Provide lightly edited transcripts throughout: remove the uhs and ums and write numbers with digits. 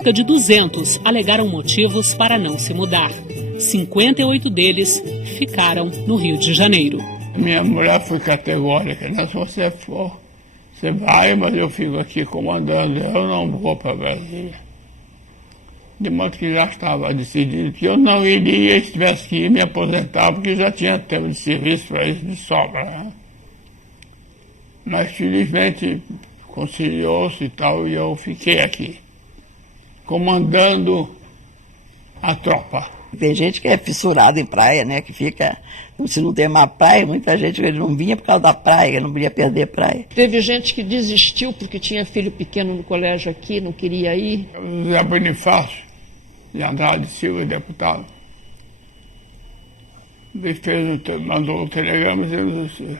Cerca de 200 alegaram motivos para não se mudar. 58 deles ficaram no Rio de Janeiro. Minha mulher foi categórica, né? Se você for, você vai, mas eu fico aqui comandando, eu não vou para Brasília. De modo que já estava decidido que eu não iria, se tivesse que ir me aposentar, porque já tinha tempo de serviço para isso de sobra. Né? Mas felizmente conciliou-se e tal, e eu fiquei aqui, comandando a tropa. Tem gente que é fissurada em praia, né? Que fica, se não tem mais praia, muita gente ele não vinha por causa da praia, não queria perder praia. Teve gente que desistiu porque tinha filho pequeno no colégio aqui, não queria ir. José Bonifácio de Andrade Silva, deputado, mandou um telegrama dizendo assim: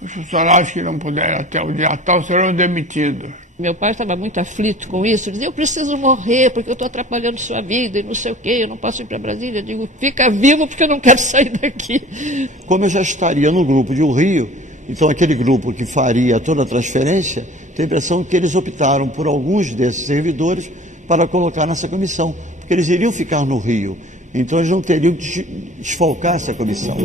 os funcionários que não puderam até o dia tal serão demitidos. Meu pai estava muito aflito com isso, ele dizia: eu preciso morrer porque eu estou atrapalhando sua vida e não sei o quê, eu não posso ir para Brasília. Eu digo: fica vivo porque eu não quero sair daqui. Como eu já estaria no grupo de um Rio, então aquele grupo que faria toda a transferência, tenho a impressão que eles optaram por alguns desses servidores para colocar nessa comissão, porque eles iriam ficar no Rio, então eles não teriam que desfalcar essa comissão.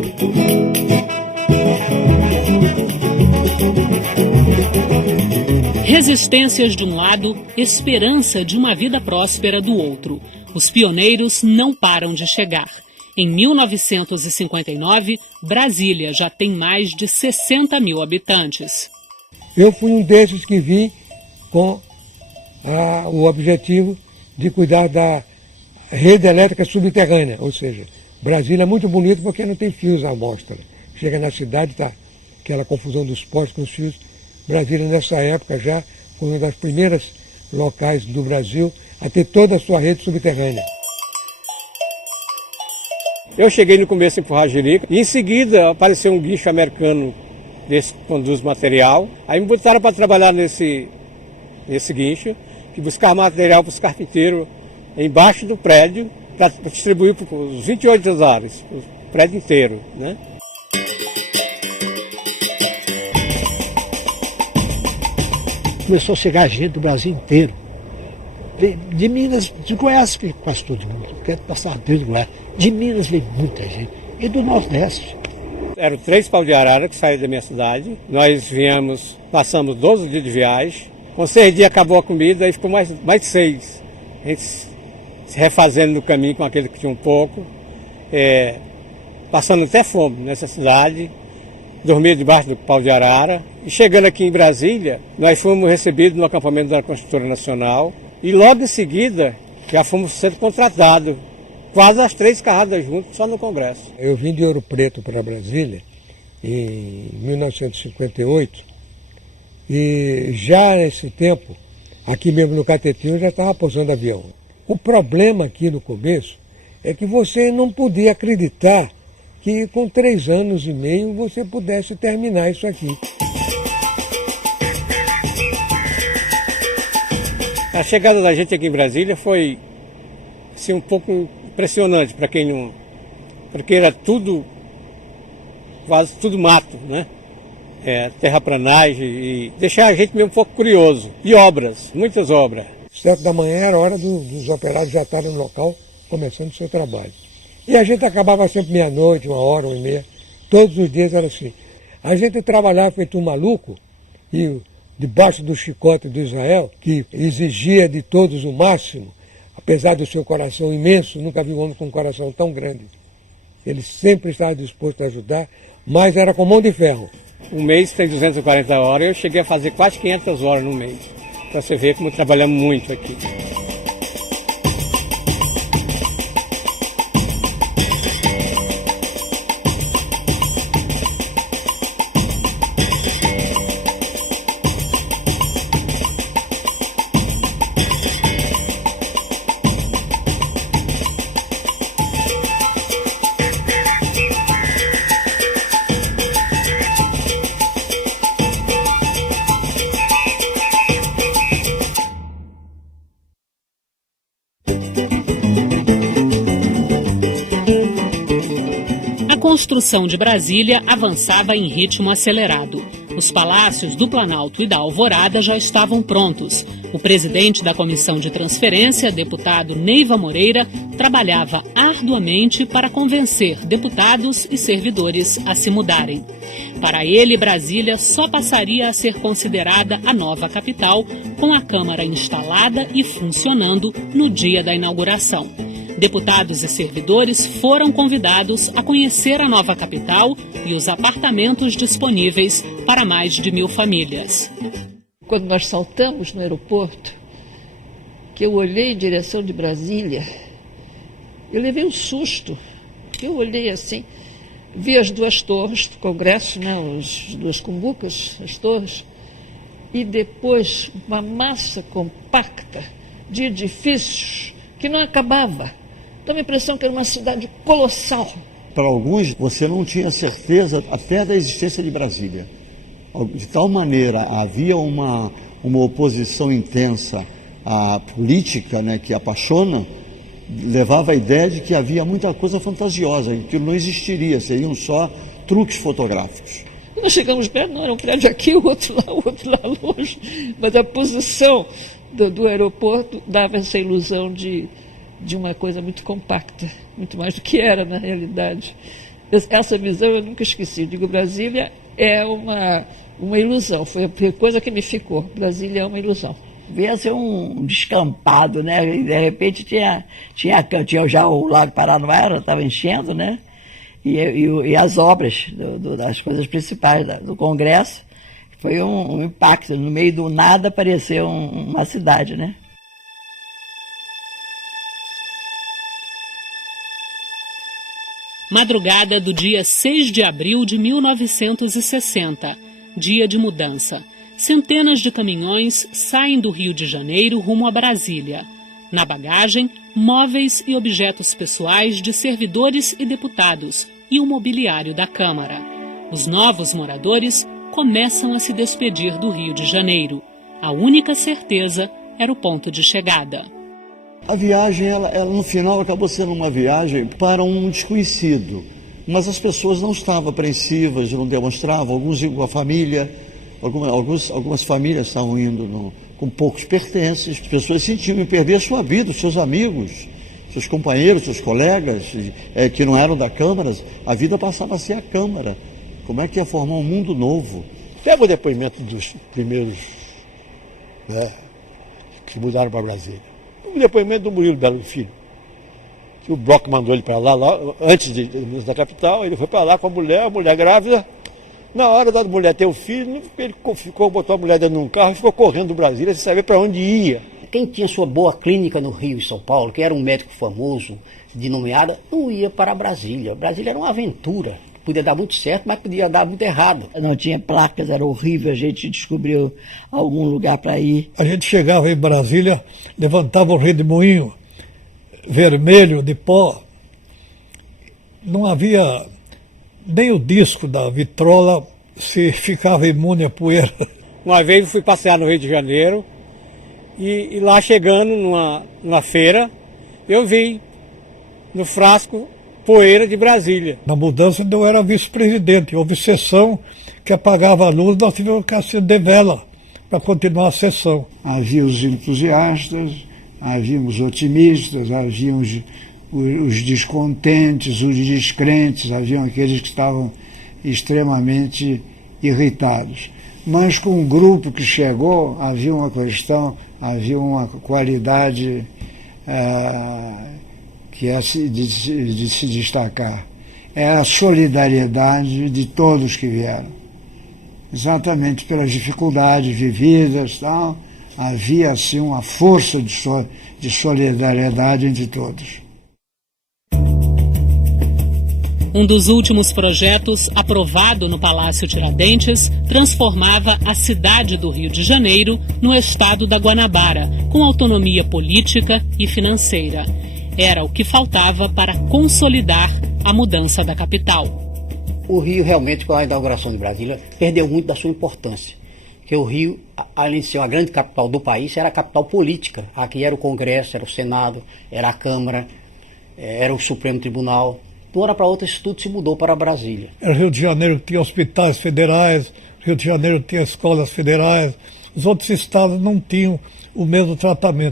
Resistências de um lado, esperança de uma vida próspera do outro. Os pioneiros não param de chegar. Em 1959, Brasília já tem mais de 60 mil habitantes. Eu fui um desses que vim com o objetivo de cuidar da rede elétrica subterrânea, ou seja, Brasília é muito bonito porque não tem fios à mostra. Chega na cidade, está aquela confusão dos postes com os fios. Brasília, nessa época, já foi uma das primeiras locais do Brasil a ter toda a sua rede subterrânea. Eu cheguei no começo em Forragerica e em seguida apareceu um guincho americano desse que conduz material. Aí me botaram para trabalhar nesse guincho e buscar material para os carpinteiros embaixo do prédio para distribuir para os 28 andares, o prédio inteiro, né? Começou a chegar gente do Brasil inteiro. De Minas, de Goiás, quase todo mundo. Quero passar desde Goiás. De Minas veio muita gente. E do Nordeste. Eram 3 pau de arara que saíram da minha cidade. Nós viemos, passamos 12 dias de viagem. Com 6 dias acabou a comida e ficou mais 6. A gente se refazendo no caminho com aquele que tinha um pouco. Passando até fome nessa cidade. Dormia debaixo do pau de arara. E chegando aqui em Brasília, nós fomos recebidos no acampamento da Construtora Nacional. E logo em seguida, já fomos sendo contratados. Quase as 3 carradas juntas, só no Congresso. Eu vim de Ouro Preto para Brasília em 1958. E já nesse tempo, aqui mesmo no Catetinho, já estava pousando avião. O problema aqui no começo é que você não podia acreditar que com 3 anos e meio você pudesse terminar isso aqui. A chegada da gente aqui em Brasília foi assim, um pouco impressionante para quem não... Porque era tudo, quase tudo mato, né? Terraplanagem e deixar a gente meio um pouco curioso. E obras, muitas obras. 7 da manhã era hora dos operários já estarem no local começando o seu trabalho. E a gente acabava sempre meia-noite, 1h, 1h30. Todos os dias era assim. A gente trabalhava feito um maluco e debaixo do chicote do Israel, que exigia de todos o máximo, apesar do seu coração imenso, nunca vi um homem com um coração tão grande. Ele sempre estava disposto a ajudar, mas era com mão de ferro. Um mês tem 240 horas, eu cheguei a fazer quase 500 horas no mês. Para você ver como trabalhamos muito aqui. A construção de Brasília avançava em ritmo acelerado. Os palácios do Planalto e da Alvorada já estavam prontos. O presidente da Comissão de Transferência, deputado Neiva Moreira, trabalhava arduamente para convencer deputados e servidores a se mudarem. Para ele, Brasília só passaria a ser considerada a nova capital com a Câmara instalada e funcionando no dia da inauguração. Deputados e servidores foram convidados a conhecer a nova capital e os apartamentos disponíveis para mais de 1.000 famílias. Quando nós saltamos no aeroporto, que eu olhei em direção de Brasília, eu levei um susto. Eu olhei assim, vi as duas torres do Congresso, né, as duas cumbucas, as torres, e depois uma massa compacta de edifícios que não acabava. Dá uma impressão que era uma cidade colossal. Para alguns, você não tinha certeza até da existência de Brasília. De tal maneira, havia uma oposição intensa à política, né, que apaixona, levava a ideia de que havia muita coisa fantasiosa, que aquilo não existiria, seriam só truques fotográficos. Nós chegamos perto, não era um prédio aqui, o outro lá longe, mas a posição do aeroporto dava essa ilusão de uma coisa muito compacta, muito mais do que era na realidade. Essa visão eu nunca esqueci. Eu digo, Brasília é uma ilusão, foi a coisa que me ficou. Brasília é uma ilusão. Devia ser um descampado, né? E de repente tinha já o Lago Paranoá, estava enchendo, né? E as obras das coisas principais do Congresso. Foi um impacto. No meio do nada apareceu uma cidade, né? Madrugada do dia 6 de abril de 1960, dia de mudança. Centenas de caminhões saem do Rio de Janeiro rumo a Brasília. Na bagagem, móveis e objetos pessoais de servidores e deputados e o mobiliário da Câmara. Os novos moradores começam a se despedir do Rio de Janeiro. A única certeza era o ponto de chegada. A viagem, ela no final acabou sendo uma viagem para um desconhecido, mas as pessoas não estavam apreensivas, não demonstravam, alguns iam com a família, algumas famílias estavam indo com poucos pertences, as pessoas sentiam em perder sua vida, os seus amigos, seus companheiros, seus colegas, que não eram da Câmara, a vida passava a ser a Câmara. Como é que ia formar um mundo novo? Pega o depoimento dos primeiros, né, que mudaram para Brasília. O depoimento do Murilo Belo Filho, que o Bloco mandou ele para lá, antes da capital, ele foi para lá com a mulher grávida. Na hora da mulher ter o filho, ele botou a mulher dentro de um carro e ficou correndo do Brasília sem saber para onde ia. Quem tinha sua boa clínica no Rio e São Paulo, que era um médico famoso, de nomeada, não ia para Brasília. Brasília era uma aventura. Podia dar muito certo, mas podia dar muito errado. Não tinha placas, era horrível, a gente descobriu algum lugar para ir. A gente chegava em Brasília, levantava o redemoinho vermelho de pó, não havia nem o disco da vitrola, se ficava imune à poeira. Uma vez eu fui passear no Rio de Janeiro e lá chegando numa feira, eu vi no frasco poeira de Brasília. Na mudança eu era vice-presidente, houve sessão que apagava a luz, nós tivemos que acender vela para continuar a sessão. Havia os entusiastas, havia os otimistas, havia os descontentes, os descrentes, haviam aqueles que estavam extremamente irritados. Mas com o grupo que chegou, havia uma questão, havia uma qualidade que é de se destacar. É a solidariedade de todos que vieram. Exatamente pelas dificuldades vividas, tal, havia assim uma força de solidariedade entre todos. Um dos últimos projetos aprovado no Palácio Tiradentes transformava a cidade do Rio de Janeiro no estado da Guanabara, com autonomia política e financeira. Era o que faltava para consolidar a mudança da capital. O Rio realmente, com a inauguração de Brasília, perdeu muito da sua importância. Porque o Rio, além de ser uma grande capital do país, era a capital política. Aqui era o Congresso, era o Senado, era a Câmara, era o Supremo Tribunal. De uma hora para outra, isso tudo se mudou para Brasília. Era Rio de Janeiro que tinha hospitais federais, Rio de Janeiro tinha escolas federais, os outros estados não tinham o mesmo tratamento.